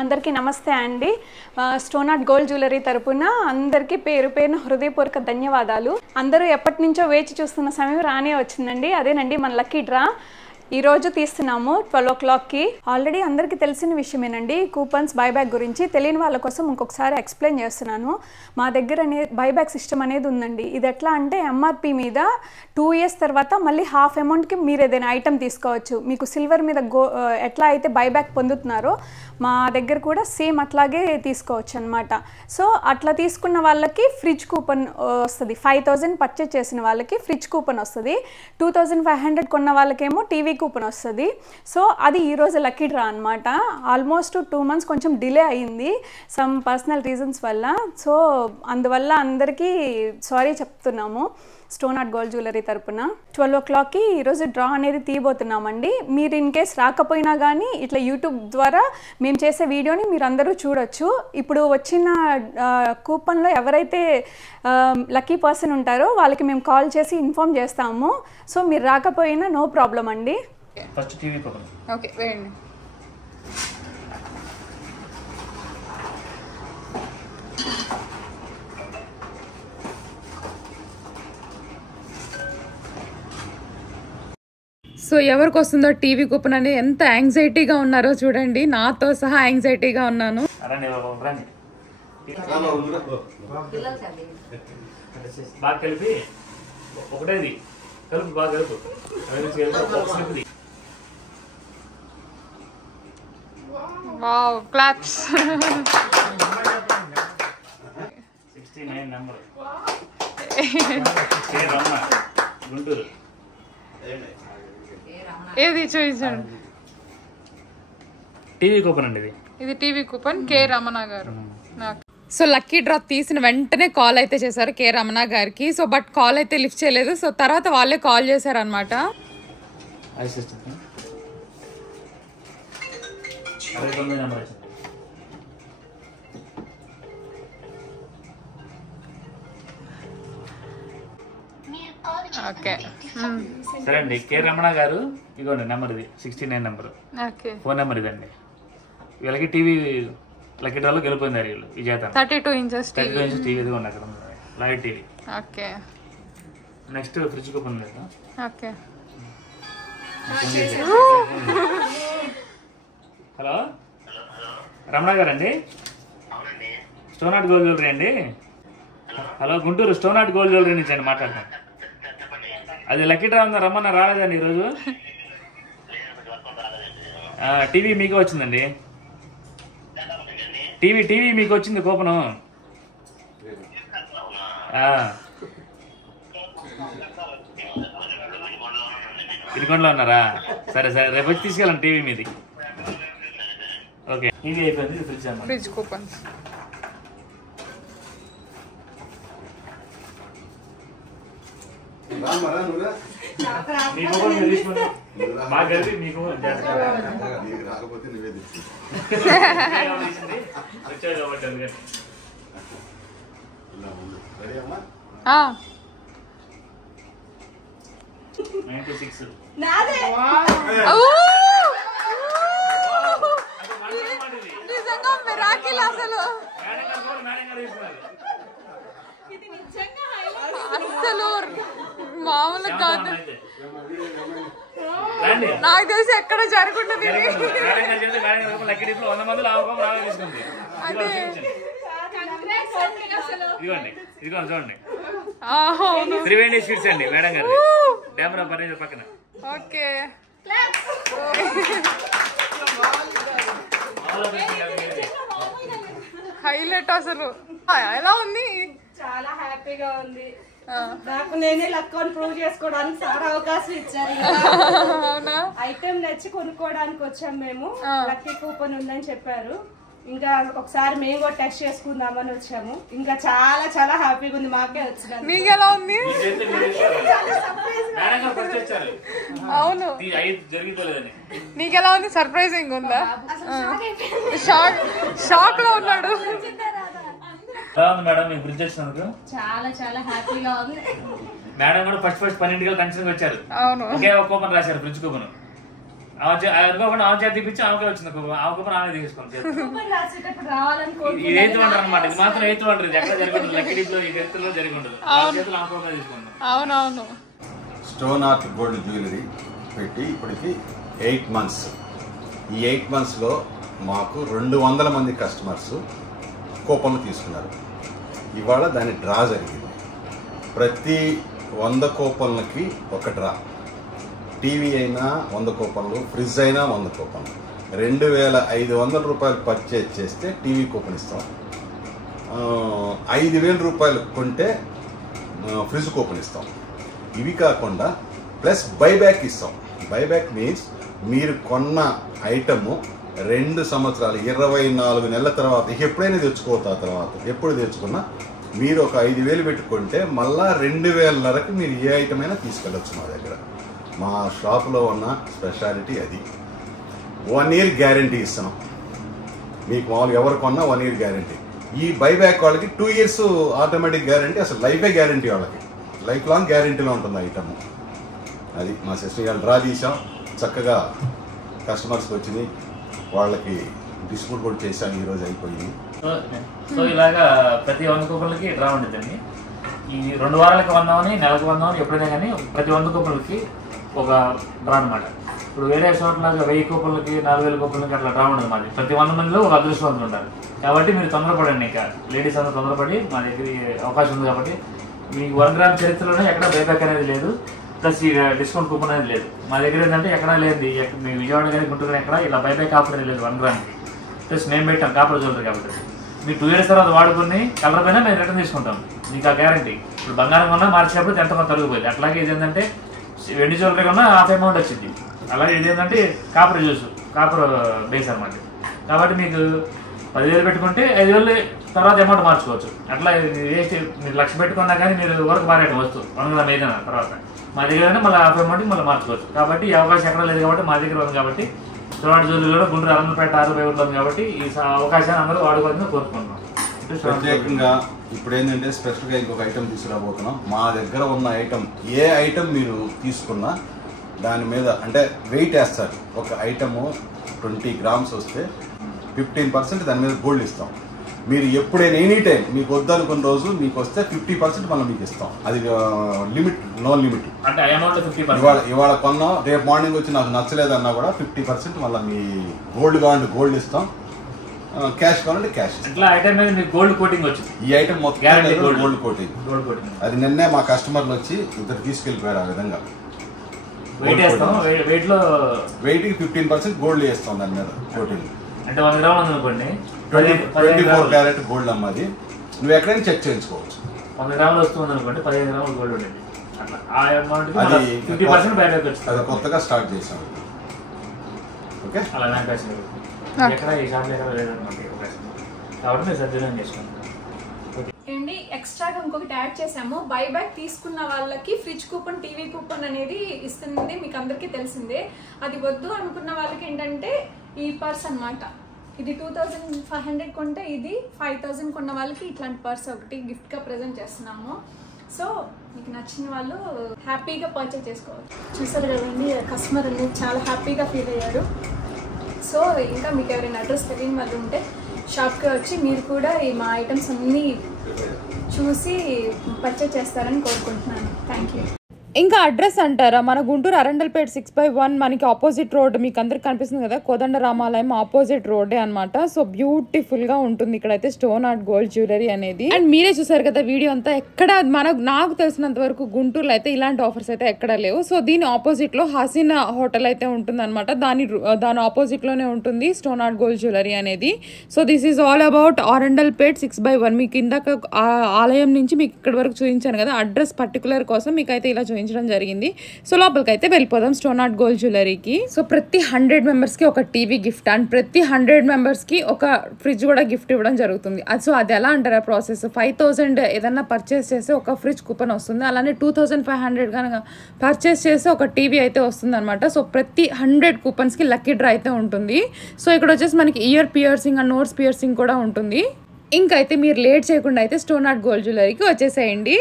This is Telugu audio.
అందరికీ నమస్తే అండి. స్టోన్ ఆర్ట్ గోల్డ్ జ్యువెలరీ తరపున అందరికీ పేరు పేరున హృదయపూర్వక ధన్యవాదాలు. అందరూ ఎప్పటి నుంచో వేచి చూస్తున్న సమయం రానే వచ్చిందండి. అదేనండి మన లక్కీ డ్రా. ఈరోజు తీస్తున్నాము 12 o'clockకి. ఆల్రెడీ అందరికీ తెలిసిన విషయమేనండి కూపన్స్ బైబ్యాక్ గురించి. తెలియని వాళ్ళ కోసం ఇంకొకసారి ఎక్స్ప్లెయిన్ చేస్తున్నాను. మా దగ్గర బైబ్యాక్ సిస్టమ్ అనేది ఉందండి. ఇది ఎట్లా అంటే ఎంఆర్పి మీద 2 years తర్వాత మళ్ళీ హాఫ్ అమౌంట్కి మీరు ఏదైనా ఐటమ్ తీసుకోవచ్చు. మీకు సిల్వర్ మీద ఎట్లా అయితే బైబ్యాక్ పొందుతున్నారో మా దగ్గర కూడా సేమ్ అట్లాగే తీసుకోవచ్చు అనమాట. సో అట్లా తీసుకున్న వాళ్ళకి ఫ్రిడ్జ్ కూపన్ వస్తుంది. 5,000 పర్చేజ్ చేసిన వాళ్ళకి ఫ్రిడ్జ్ కూపన్ వస్తుంది. 2,500 కొన్న వాళ్ళకేమో టీవీ కూపన్ వస్తుంది. సో అది ఈరోజు లక్కీ డ్రా అనమాట. ఆల్మోస్ట్ 2 months కొంచెం డిలే అయ్యింది సమ్ పర్సనల్ రీజన్స్ వల్ల. సో అందువల్ల అందరికీ సారీ చెప్తున్నాము స్టోన్ ఆర్ట్ గోల్డ్ జ్యువెలరీ తరపున. 12 o'clockకి ఈరోజు డ్రా అనేది తీయబోతున్నామండి. మీరు ఇన్ కేస్ రాకపోయినా కానీ ఇట్లా యూట్యూబ్ ద్వారా మేము చేసే వీడియోని మీరు అందరూ చూడొచ్చు. ఇప్పుడు వచ్చిన కూపన్లో ఎవరైతే లక్కీ పర్సన్ ఉంటారో వాళ్ళకి మేము కాల్ చేసి ఇన్ఫార్మ్ చేస్తాము. సో మీరు రాకపోయినా నో ప్రాబ్లం అండి. First TV coupon. ఓకే వేయండి. సో ఎవరికి వస్తుందో టీవీ కూపన్ అని ఎంత యాంగ్జైటీగా ఉన్నారో చూడండి. నాతో సహా యాంగ్జైటీగా ఉన్నాను. బాగా కలిపి ఒకటేది కలుపు బాగా కలుపు. 69 నెంబర్ గుంటూరు. ఏది చూపించండి. టీవీ కూపన్ అండి ఇది. ఇది టీవీ కూపన్ కే రమణ గారు. సో లక్కీ డ్రా తీసిన వెంటనే కాల్ అయితే చేశారు కే రమణ గారికి. సో బట్ కాల్ అయితే లిఫ్ట్ చేయలేదు. సో తర్వాత వాళ్ళే కాల్ చేశారు అనమాట. ఓకే సరే అండి. కే రమణ గారు ఇదిగోండి నెంబర్. ఇది 69 నెంబర్ ఫోన్ నెంబర్ ఇదండి. వీళ్ళకి టీవీ లక్కీ డ్రాలో గెలిపోయింది వీళ్ళు విజేత. 32 inches టీవీ ఇదిగోండి అక్కడ live TV. Okay next fridge coupon లేదా? ఓకే. హలో రమణ గారు అండి, స్టోన్ ఆర్ట్ గోల్డ్ జ్యువెలరీ అండి. Hello Guntur stone art gold jewellery నుంచి అండి మాట్లాడతాను. అది లక్కీ డ్రా ఉందా రమ్మన్నా రాలేదండి ఈరోజు. టీవీ మీకు వచ్చిందండి. టీవీ మీకు వచ్చింది కూపను. ఇదిగొండలో ఉన్నారా? సరే సరే రేపు వచ్చి తీసుకెళ్ళండి టీవీ మీది. ఓకే టీవీ అయిపోయింది. Fridge coupon. నిజంగా మిరాకిల్ అసలు. అసలు మామూలుగా కాదు. నాకు తెలిసి ఎక్కడ జరుగుతుంది. చూడండి త్రివేణి స్వీట్స్ అండి మేడం గారు. డ్యామరా ఫర్నిచర్ పక్కన. ఓకే హైలైట్ అసలు. ఎలా ఉంది? చాలా హ్యాపీగా ఉంది. నాకు నేనే లక్కని ప్రూవ్ చేసుకోవడానికి సార్ అవకాశం ఇచ్చారు. ఐటమ్ నచ్చి కొనుక్కోవడానికి వచ్చాం మేము. లక్కీ కూపన్ ఉందని చెప్పారు. ఇంకా ఒకసారి మేము కూడా టెస్ట్ చేసుకుందామని వచ్చాము. ఇంకా చాలా చాలా హ్యాపీగా ఉంది. మాకే వచ్చింది. మీకు ఎలా ఉంది? అవును నీకు ఎలా ఉంది? సర్ప్రైజింగ్ ఉందా? షాక్ లో ఉన్నాడు. చాలా చాలా హ్యాపీగా ఉంది. మేడం కూడా ఫస్ట్ 12 టెన్షన్ వచ్చారు. ఒకే ఒక కూపన్ రాశారు, ఫ్రిడ్జ్ కూపన్. అనుకోకుండా ఆమె చేతి తీపిచ్చి ఆమెకే వచ్చింది కూపన్. ఆ కూపన్ ఆమె తీసుకుంది. ఇది 8th వండర్ అనమాట. ఇది మాత్రం 8th వండర్. ఇది ఎక్కడ జరిగి ఉంటుంది, లక్కీ డిప్ లో ఈ వ్యక్తుల్లో జరిగి ఉంటుంది. చేతులు ఆమె కూపన్ తీసుకుంటాం. అవునవును. స్టోన్ ఆర్ట్ గోల్డ్ జ్యువెలరీ పెట్టి ఇప్పటికి 8 months. ఈ 8 monthsలో మాకు 200 మంది కస్టమర్స్ కూపన్లు తీసుకున్నారు. ఇవాళ దాని డ్రా జరిగింది. ప్రతి 100 కూపన్లకి ఒక డ్రా. టీవీ అయినా 100 కూపన్లు, ఫ్రిడ్జ్ అయినా 100 కూపన్లు. 2500 రూపాయలు పర్చేజ్ చేస్తే టీవీ కూపన్ ఇస్తాం. 5000 రూపాయలు కొంటే ఫ్రిడ్జ్ కూపన్ ఇస్తాం. ఇవి కాకుండా ప్లస్ బైబ్యాక్ ఇస్తాం. బైబ్యాక్ మీన్స్ మీరు కొన్న ఐటము 2 సంవత్సరాలు 24 నెలల తర్వాత ఎప్పుడైనా తెచ్చుకోతా తర్వాత ఎప్పుడు తెచ్చుకున్నా మీరు ఒక 5000 పెట్టుకుంటే మళ్ళా 2000 మీరు ఏ ఐటమ్ అయినా తీసుకెళ్ళచ్చు మా దగ్గర. మా షాప్లో ఉన్న స్పెషాలిటీ అది. 1 year గ్యారంటీ ఇస్తున్నాం మీకు. మామూలు ఎవరు కొన్నా 1 year గ్యారంటీ. ఈ బైబ్యాక్ వాళ్ళకి 2 years ఆటోమేటిక్ గ్యారంటీ. అసలు లైఫే గ్యారంటీ వాళ్ళకి, లైఫ్ లాంగ్ గ్యారంటీలో ఉంటుంది ఐటమ్. అది మా సిస్టర్ గారు డ్రా తీసాం. చక్కగా కస్టమర్స్కి వచ్చింది. వాళ్ళకి డిస్ట్రిబ్యూట్ కూడా చేశాను. ఈరోజు అయిపోయింది. సో ఇలాగా ప్రతి 100 కూపన్లకి డ్రా ఉండేదండి. ఈ 2 వారాలకి 100 అని, నెలకు 100 అని ఎప్పుడైనా కానీ ప్రతి 100 కూపన్లకి ఒక డ్రా అనమాట. ఇప్పుడు వేరే చోట్లగా 1000 కూపన్లకి 4000 కూపన్లకి అట్లా డ్రా ఉండదు మాది. ప్రతి 100 మందిలో ఒక అదృష్టవంతులు ఉంటారు. కాబట్టి మీరు తొందరపడండి. ఇంకా లేడీస్ అందరూ తొందరపడి మా దగ్గర అవకాశం ఉంది. కాబట్టి మీకు 1 గ్రామ్ చరిత్రలోనే ఎక్కడ బైబ్యాక్ అనేది లేదు, ప్లస్ ఈ డిస్కౌంట్ కూపన్ అనేది లేదు. మా దగ్గర ఏంటంటే ఎక్కడా లేదు. మీ విజయవాడ కానీ గుంటూరు ఎక్కడ ఇలా బైబ్యాక్ ఆఫర్ అనేది లేదు 1 గ్రామ్కి. ప్లస్ మేము పెట్టాం కాపర్ జ్యువెలరీ కాబట్టి. మీరు 2 years తర్వాత వాడుకుని కలర్ పైన మేము రిటర్న్ తీసుకుంటాం. మీకు ఆ గ్యారంటీ. ఇప్పుడు బంగారం కొన్నా మార్చేటప్పుడు ఎంత కొంత తరుగుపోయింది. అట్లాగే ఇది ఏంటంటే వెండి జ్యువెలరీ కన్నా హాఫ్ అమౌంట్ వచ్చింది. అలాగే ఇది ఏంటంటే కాపర్ బేస్ అనమాట. కాబట్టి మీకు 10,000 పెట్టుకుంటే 5,000 తర్వాత అమౌంట్ మార్చుకోవచ్చు. అట్లా వేస్ట్. మీరు 1,00,000 పెట్టుకున్నా కానీ మీరు వరకు మారేయడం వస్తువు 1 గ్రామ్ ఏదైనా తర్వాత మా దగ్గర మళ్ళీ హాఫ్ అమౌంట్కి మళ్ళీ మార్చుకోవచ్చు. కాబట్టి ఈ అవకాశం ఎక్కడ లేదు కాబట్టి మా దగ్గర ఉంది. కాబట్టి స్టోనాట్ జ్యువెలరీలో గుంటూరు అరండల్పేట 60 ఉంటుంది. కాబట్టి ఈ అవకాశాన్ని అందరూ వాడుకోవాలని కోరుకుంటున్నాం. ప్రత్యేకంగా ఇప్పుడు ఏంటంటే స్పెషల్గా ఇంకొక ఐటమ్ తీసుకురాబోతున్నాం. మా దగ్గర ఉన్న ఐటమ్ ఏ ఐటమ్ మీరు తీసుకున్నా దాని మీద అంటే వెయిట్ వేస్తారు. ఒక ఐటము 20 grams వస్తే 15% దాని మీద గోల్డ్ ఇస్తాం. మీరు ఎప్పుడైనా ఎనీ టైం మీకు వద్దనుకున్న రోజు మీకు వస్తే 50% మళ్ళీ మీకు ఇస్తాం. అది లిమిట్, నో లిమిట్. అంటే ఇవాళ కొన్నాం, రేపు మార్నింగ్ వచ్చి నాకు నచ్చలేదన్నా కూడా 50% మళ్ళీ మీ గోల్డ్ కావాలంటే గోల్డ్ ఇస్తాం, క్యాష్ కావాలంటే క్యాష్. గోల్డ్ కోటింగ్ వచ్చింది. ఈ ఐటమ్ మొత్తం గోల్డ్ కోటింగ్. అది నిన్నే మా కస్టమర్లు వచ్చి ఇద్దరు తీసుకెళ్ళిపోయారు. ఆ విధంగా వెయిట్కి 15% గోల్డ్ వేస్తాం దాని మీద కోటింగ్. అంటే 1 గ్రామ్ అనుకోండి 24 carat గోల్డ్ అమ్మది. నువ్వు ఎక్కడైనా చెక్ చేయించుకోవచ్చు. 100 గ్రాములు వస్తుంది అనుకోండి 15 గ్రాములు గోల్డ్ ఉండేది. అట్లా ఆ అమౌంట్ 50% బైబ్యాక్ వచ్చింది. అది కొత్తగా స్టార్ట్ చేసాం. ఓకే, అలా ఎక్కడ ఈ షాప్లో ఎక్కడ లేదన్నమాట కాబట్టి మీరు సద్వినియోగం చేసుకోండి. అండి ఎక్స్ట్రాగా ఇంకొకటి యాడ్ చేసాము. బైబ్యాక్ తీసుకున్న వాళ్ళకి ఫ్రిడ్జ్ కూపన్, టీవీ కూపన్ అనేది ఇస్తుంది. మీకు అందరికీ తెలిసిందే. అది వద్దు అనుకున్న వాళ్ళకి ఏంటంటే ఈ పర్స్ అనమాట. ఇది 2500 కొంటే ఇది 5000 కొన్న వాళ్ళకి ఇట్లాంటి పర్స్ ఒకటి గిఫ్ట్గా ప్రజెంట్ చేస్తున్నాము. సో మీకు నచ్చిన వాళ్ళు హ్యాపీగా పర్చేజ్ చేసుకోవచ్చు. చూసారు కదండి, కస్టమర్ అనేది చాలా హ్యాపీగా ఫీల్ అయ్యారు. సో ఇంకా మీకు ఎవరైనా అడ్రస్ తెలియని వాళ్ళు ఉంటే షాప్కి వచ్చి మీరు కూడా ఈ మా ఐటమ్స్ అన్నీ చూసి పర్చేజ్ చేస్తారని కోరుకుంటున్నాను. Thank you. ఇంకా అడ్రస్ అంటారా, మన గుంటూరు అరండల్పేట్ 6/1 మనకి ఆపోజిట్ రోడ్ మీకు అందరికి కనిపిస్తుంది కదా, కోదండ రామాలయం ఆపోజిట్ రోడ్డే అనమాట. సో బ్యూటిఫుల్ గా ఉంటుంది ఇక్కడైతే స్టోన్ ఆర్ట్ గోల్డ్ జ్యువెలరీ అనేది. అండ్ మీరే చూసారు కదా వీడియో అంతా. ఎక్కడ నాకు తెలిసినంత వరకు గుంటూరులో అయితే ఇలాంటి ఆఫర్స్ అయితే ఎక్కడ లేవు. సో దీని ఆపోజిట్ లో హసీనా హోటల్ అయితే ఉంటుంది అనమాట. దాని ఆపోజిట్ లోనే ఉంటుంది స్టోన్ ఆర్ట్ గోల్డ్ జ్యువెలరీ అనేది. So this is all about Arundelpet 6/1. మీకు ఇందాక ఆలయం నుంచి మీకు ఇక్కడ వరకు చూపించాను కదా, అడ్రస్ పర్టికులర్ కోసం మీకు అయితే ఇలా చూపించడం జరిగింది. సో లోపలికి అయితే వెళ్ళిపోదాం స్టోన్ ఆర్ట్ గోల్డ్ జ్యువెలరీకి. సో ప్రతి 100 members కి ఒక టీవీ గిఫ్ట్ అండ్ ప్రతి 100 members కి ఒక ఫ్రిడ్జ్ కూడా గిఫ్ట్ ఇవ్వడం జరుగుతుంది. సో అది ఎలా అంటారా ప్రాసెస్, 5000 ఏదన్నా పర్చేస్ చేస్తే ఒక ఫ్రిడ్జ్ కూపన్ వస్తుంది. అలానే 2500 కనుక పర్చేస్ చేస్తే ఒక టీవీ అయితే వస్తుంది అనమాట. సో ప్రతి 100 కూపన్స్ కి లక్కీ డ్రా అయితే ఉంటుంది. సో ఇక్కడ వచ్చేసి మనకి year piercing and notes piercing కూడా ఉంటుంది. ఇంకైతే మీరు లేట్ చేయకుండా అయితే స్టోన్ ఆర్ట్ గోల్డ్ జ్యువెలరీకి వచ్చేసేయండి.